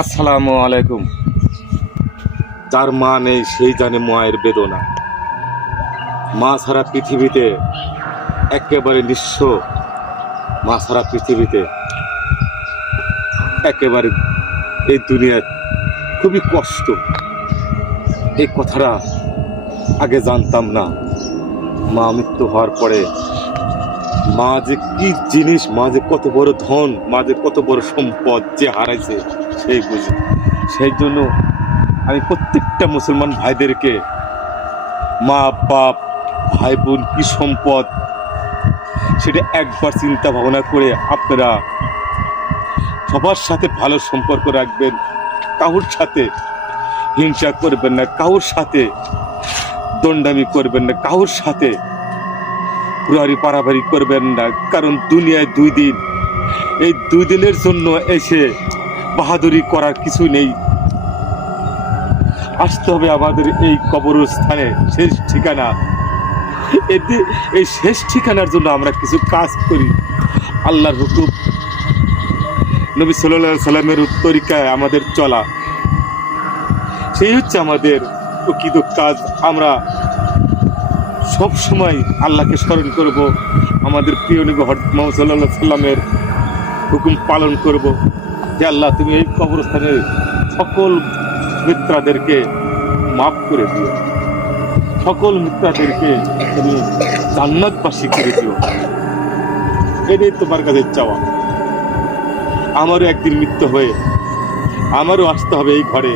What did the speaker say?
আসসালামু আলাইকুম। যার মা নেই সেই জানে মায়ের বেদনা। মা ছাড়া পৃথিবীতে একেবারে নিঃস্ব, মা ছাড়া পৃথিবীতে একেবারে এই দুনিয়ার খুবই কষ্ট। এই কথাটা আগে জানতাম না। মা মৃত্যু হওয়ার পরে মা যে কি জিনিস, মা যে কত বড় ধন, মা যে কত বড় সম্পদ যে হারাইছে সেই বুঝি। সেই জন্য আমি প্রত্যেকটা মুসলমান ভাইদেরকে মা বাপ ভাই বোন কি সম্পদ সেটা একবার চিন্তা ভাবনা করে আপনারা সবার সাথে ভালো সম্পর্ক রাখবেন। কারোর সাথে হিংসা করবেন না, কারোর সাথে দণ্ডামি করবেন না, কারোর সাথে পুরারি পারাবারি করবেন না। কারণ দুনিয়ায় 2 দিন, এই 2 দিনের জন্য এসে বাহাদুরি করার কিছু নেই। আসতে হবে আমাদের এই কবরস্থানে, শেষ ঠিকানা। এই শেষ ঠিকানার জন্য আমরা কিছু কাজ করি। আল্লাহর হুকুম, নবী সাল্লাল্লাহু আলাইহি সাল্লামের তরিকায় আমাদের চলা, সেই হচ্ছে আমাদের প্রকৃত কাজ। আমরা সব সময় আল্লাহকে স্মরণ করব, আমাদের প্রিয় নবী হযরত মুহাম্মদ সাল্লাল্লাহু আলাইহি সাল্লামের হুকুম পালন করব। হে আল্লাহ, তুমি এই কবরস্থানের সকল মিত্রাদেরকে মাফ করে দিও, সকল মিত্রাদেরকে তুমি জান্নাতবাসী করে দিও। এটাই তোমার কাছে চাওয়া। আমারও একদিন মৃত্যু হয়ে আমারও আসতে হবে এই ঘরে।